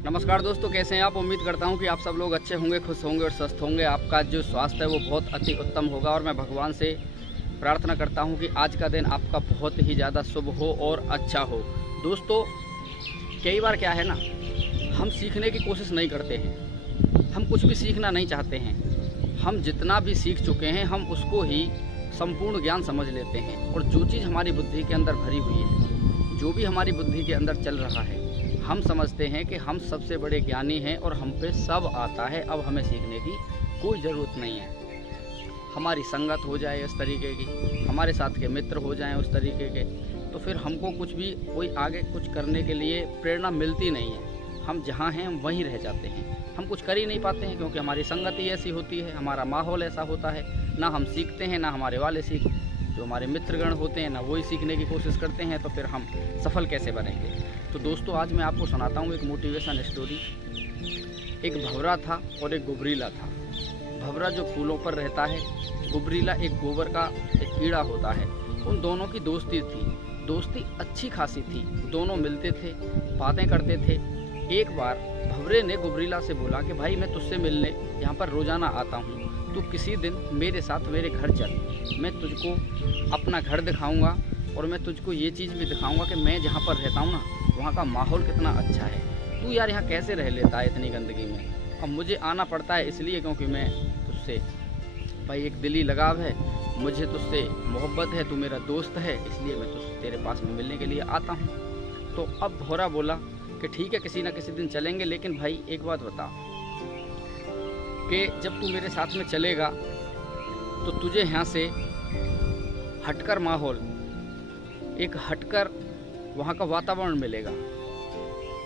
नमस्कार दोस्तों, कैसे हैं आप। उम्मीद करता हूं कि आप सब लोग अच्छे होंगे, खुश होंगे और स्वस्थ होंगे। आपका जो स्वास्थ्य है वो बहुत अति उत्तम होगा और मैं भगवान से प्रार्थना करता हूं कि आज का दिन आपका बहुत ही ज़्यादा शुभ हो और अच्छा हो। दोस्तों, कई बार क्या है ना, हम सीखने की कोशिश नहीं करते हैं, हम कुछ भी सीखना नहीं चाहते हैं। हम जितना भी सीख चुके हैं हम उसको ही संपूर्ण ज्ञान समझ लेते हैं और जो चीज़ हमारी बुद्धि के अंदर भरी हुई है, जो भी हमारी बुद्धि के अंदर चल रहा है, हम समझते हैं कि हम सबसे बड़े ज्ञानी हैं और हम पे सब आता है, अब हमें सीखने की कोई ज़रूरत नहीं है। हमारी संगत हो जाए इस तरीके की, हमारे साथ के मित्र हो जाएं उस तरीके के, तो फिर हमको कुछ भी कोई आगे कुछ करने के लिए प्रेरणा मिलती नहीं है। हम जहाँ हैं हम वहीं रह जाते हैं, हम कुछ कर ही नहीं पाते हैं क्योंकि हमारी संगत ही ऐसी होती है, हमारा माहौल ऐसा होता है। ना हम सीखते हैं, ना हमारे वाले जो हमारे मित्रगण होते हैं ना वही सीखने की कोशिश करते हैं, तो फिर हम सफल कैसे बनेंगे। तो दोस्तों, आज मैं आपको सुनाता हूँ एक मोटिवेशन स्टोरी। एक भंवरा था और एक गुबरीला था। भंवरा जो फूलों पर रहता है, गुबरीला एक गोबर का एक कीड़ा होता है। उन दोनों की दोस्ती थी, दोस्ती अच्छी खासी थी, दोनों मिलते थे, बातें करते थे। एक बार भंवरे ने गुबरीला से बोला कि भाई, मैं तुझसे मिलने यहाँ पर रोज़ाना आता हूँ, तू किसी दिन मेरे साथ मेरे घर चल, मैं तुझको अपना घर दिखाऊंगा और मैं तुझको ये चीज़ भी दिखाऊंगा कि मैं जहाँ पर रहता हूँ ना, वहाँ का माहौल कितना अच्छा है। तू यार यहाँ कैसे रह लेता है इतनी गंदगी में। अब मुझे आना पड़ता है इसलिए क्योंकि मैं तुझसे भाई एक दिली लगाव है, मुझे तुझसे मोहब्बत है, तू मेरा दोस्त है, इसलिए मैं तुझसे तेरे पास में मिलने के लिए आता हूँ। तो अब भंवरा बोला कि ठीक है, किसी ना किसी दिन चलेंगे, लेकिन भाई एक बात बता कि जब तू मेरे साथ में चलेगा तो तुझे यहाँ से हटकर माहौल, एक हटकर वहाँ का वातावरण मिलेगा।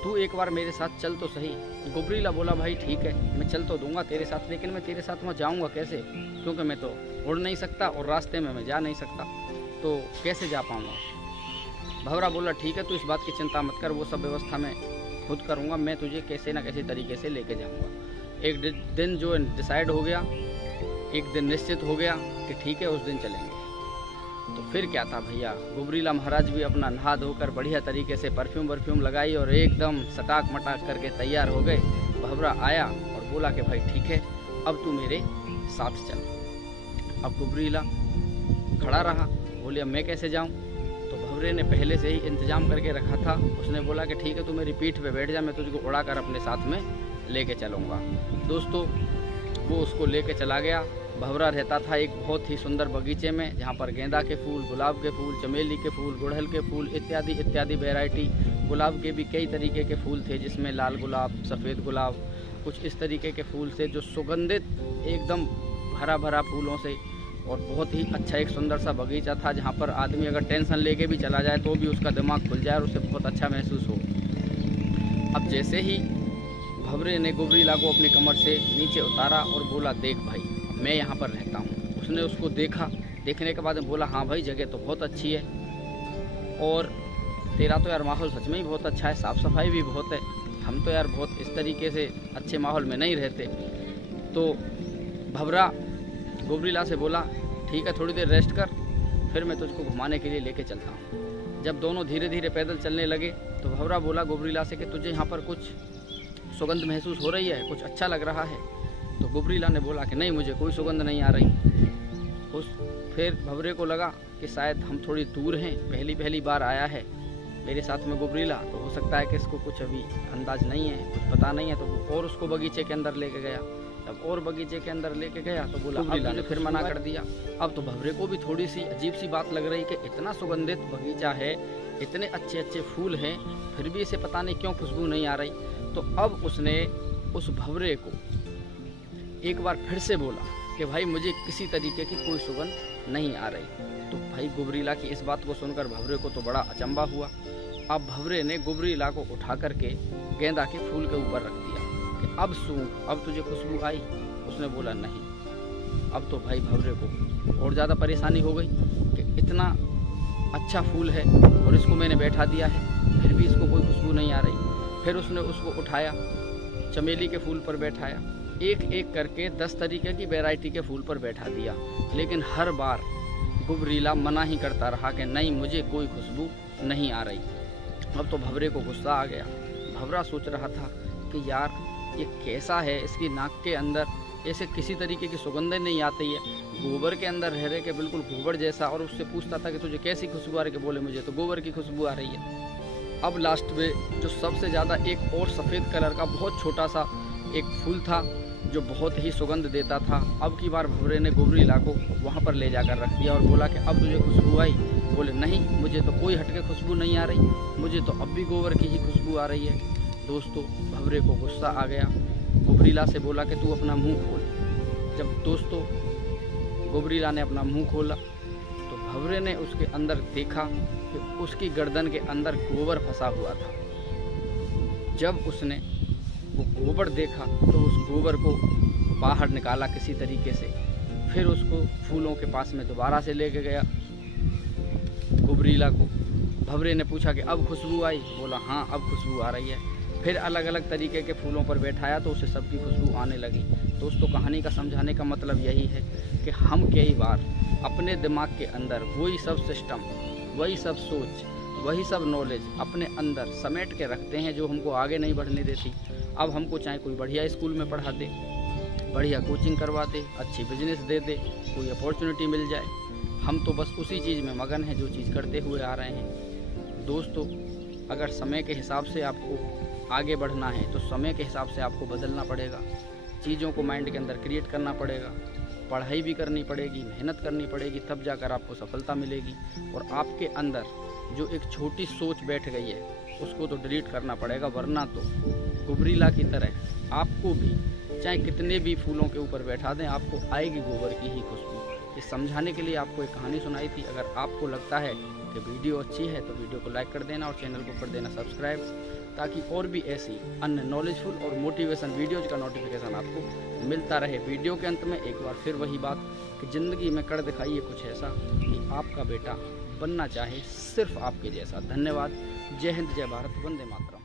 तू एक बार मेरे साथ चल तो सही। गुबरीला बोला भाई ठीक है, मैं चल तो दूंगा तेरे साथ, लेकिन मैं तेरे साथ वहाँ जाऊँगा कैसे, क्योंकि मैं तो उड़ नहीं सकता और रास्ते में मैं जा नहीं सकता, तो कैसे जा पाऊँगा। भंवरा बोला ठीक है, तू इस बात की चिंता मत कर, वो सब व्यवस्था मैं खुद करूँगा, मैं तुझे कैसे ना कैसे तरीके से लेके जाऊँगा। एक दिन जो डिसाइड हो गया, एक दिन निश्चित हो गया कि ठीक है उस दिन चलेंगे। तो फिर क्या था भैया, गुबरीला महाराज भी अपना नहा धोकर बढ़िया तरीके से परफ्यूम लगाई और एकदम सटाक मटाक करके तैयार हो गए। भंवरा आया और बोला कि भाई ठीक है, अब तू मेरे साथ चल। अब गुबरीला खड़ा रहा, बोले अब मैं कैसे जाऊं। तो भंवरे ने पहले से ही इंतजाम करके रखा था, उसने बोला कि ठीक है, तू मेरी पीठ पे बैठ जा, मैं तुझको उड़ाकर अपने साथ में लेके चलूँगा। दोस्तों, वो उसको लेके चला गया। भंवरा रहता था एक बहुत ही सुंदर बगीचे में, जहाँ पर गेंदा के फूल, गुलाब के फूल, चमेली के फूल, गुड़हल के फूल इत्यादि इत्यादि वैरायटी, गुलाब के भी कई तरीके के फूल थे, जिसमें लाल गुलाब, सफ़ेद गुलाब, कुछ इस तरीके के फूल से जो सुगंधित एकदम भरा भरा फूलों से, और बहुत ही अच्छा एक सुंदर सा बगीचा था, जहाँ पर आदमी अगर टेंशन लेके भी चला जाए तो भी उसका दिमाग खुल जाए और उसे बहुत अच्छा महसूस हो। अब जैसे ही भंवरे ने गुबरीला को अपनी कमर से नीचे उतारा और बोला देख भाई, मैं यहाँ पर रहता हूँ। उसने उसको देखा, देखने के बाद बोला हाँ भाई, जगह तो बहुत अच्छी है और तेरा तो यार माहौल सच में ही बहुत अच्छा है, साफ़ सफाई भी बहुत है, हम तो यार बहुत इस तरीके से अच्छे माहौल में नहीं रहते। तो भंवरा गुबरीला से बोला ठीक है, थोड़ी देर रेस्ट कर, फिर मैं तुझको घुमाने के लिए लेके चलता हूँ। जब दोनों धीरे धीरे पैदल चलने लगे तो भंवरा बोला गुबरीला से कि तुझे यहाँ पर कुछ सुगंध महसूस हो रही है, कुछ अच्छा लग रहा है। तो गुबरीला ने बोला कि नहीं, मुझे कोई सुगंध नहीं आ रही। फिर भंवरे को लगा कि शायद हम थोड़ी दूर हैं, पहली बार आया है मेरे साथ में गुबरीला, तो हो सकता है कि इसको कुछ अभी अंदाज नहीं है, कुछ पता नहीं है। तो वो और उसको बगीचे के अंदर लेके गया। जब और बगीचे के अंदर लेके गया तो बोला, गुबरीला ने फिर मना कर दिया। अब तो भंवरे को भी थोड़ी सी अजीब सी बात लग रही कि इतना सुगंधित बगीचा है, इतने अच्छे अच्छे फूल हैं, फिर भी इसे पता नहीं क्यों खुशबू नहीं आ रही। तो अब उसने उस भंवरे को एक बार फिर से बोला कि भाई, मुझे किसी तरीके की कोई सुगंध नहीं आ रही। तो भाई गुबरीला की इस बात को सुनकर भंवरे को तो बड़ा अचंभा हुआ। अब भंवरे ने गुबरीला को उठा करके गेंदा के फूल के ऊपर रख दिया कि अब सूंघ, अब तुझे खुशबू आई। उसने बोला नहीं। अब तो भाई भंवरे को और ज़्यादा परेशानी हो गई कि इतना अच्छा फूल है और इसको मैंने बैठा दिया है, फिर भी इसको कोई खुशबू नहीं आ रही। फिर उसने उसको उठाया, चमेली के फूल पर बैठाया, एक एक करके 10 तरीके की वैरायटी के फूल पर बैठा दिया, लेकिन हर बार गुबरीला मना ही करता रहा कि नहीं, मुझे कोई खुशबू नहीं आ रही। अब तो भंवरे को गुस्सा आ गया। भंवरा सोच रहा था कि यार ये कैसा है, इसकी नाक के अंदर ऐसे किसी तरीके की सुगंध नहीं आती है, गोबर के अंदर रह के बिल्कुल गोबर जैसा। और उससे पूछता था कि तुझे कैसी खुशबू आ रही है, बोले मुझे तो गोबर की खुशबू आ रही है। अब लास्ट में जो सबसे ज़्यादा एक और सफ़ेद कलर का बहुत छोटा सा एक फूल था जो बहुत ही सुगंध देता था। अब की बार भंवरे ने गोबरीला को वहाँ पर ले जाकर रख दिया और बोला कि अब तुझे खुशबू आई? बोले नहीं, मुझे तो कोई हटके खुशबू नहीं आ रही, मुझे तो अब भी गोबर की ही खुशबू आ रही है। दोस्तों, भंवरे को गुस्सा आ गया, गोबरीला से बोला कि तू अपना मुंह खोल। जब दोस्तों गोबरीला ने अपना मुंह खोला तो भंवरे ने उसके अंदर देखा कि उसकी गर्दन के अंदर गोबर फंसा हुआ था। जब उसने वो गोबर देखा तो उस गोबर को बाहर निकाला किसी तरीके से, फिर उसको फूलों के पास में दोबारा से लेके गया गोबरीला को। भंवरे ने पूछा कि अब खुशबू आई? बोला हाँ, अब खुशबू आ रही है। फिर अलग अलग तरीके के फूलों पर बैठाया तो उसे सबकी खुशबू आने लगी। दोस्तों, कहानी का समझाने का मतलब यही है कि हम कई बार अपने दिमाग के अंदर वही सब सिस्टम, वही सब सोच, वही सब नॉलेज अपने अंदर समेट के रखते हैं जो हमको आगे नहीं बढ़ने देती। अब हमको चाहे कोई बढ़िया स्कूल में पढ़ा दे, बढ़िया कोचिंग करवा दे, अच्छी बिजनेस दे दे, कोई अपॉर्चुनिटी मिल जाए, हम तो बस उसी चीज़ में मगन हैं जो चीज़ करते हुए आ रहे हैं। दोस्तों, अगर समय के हिसाब से आपको आगे बढ़ना है तो समय के हिसाब से आपको बदलना पड़ेगा, चीज़ों को माइंड के अंदर क्रिएट करना पड़ेगा, पढ़ाई भी करनी पड़ेगी, मेहनत करनी पड़ेगी, तब जाकर आपको सफलता मिलेगी। और आपके अंदर जो एक छोटी सोच बैठ गई है उसको तो डिलीट करना पड़ेगा, वरना तो गोबरीला की तरह आपको भी चाहे कितने भी फूलों के ऊपर बैठा दें, आपको आएगी गोबर की ही खुशबू। इस समझाने के लिए आपको एक कहानी सुनाई थी। अगर आपको लगता है कि वीडियो अच्छी है तो वीडियो को लाइक कर देना और चैनल को कर देना सब्सक्राइब, ताकि और भी ऐसी अन्य नॉलेजफुल और मोटिवेशन वीडियोज़ का नोटिफिकेशन आपको मिलता रहे। वीडियो के अंत में एक बार फिर वही बात कि ज़िंदगी में कर दिखाइए कुछ ऐसा कि आपका बेटा बनना चाहे सिर्फ आपके जैसा। धन्यवाद। जय हिंद, जय भारत, वंदे मातरम।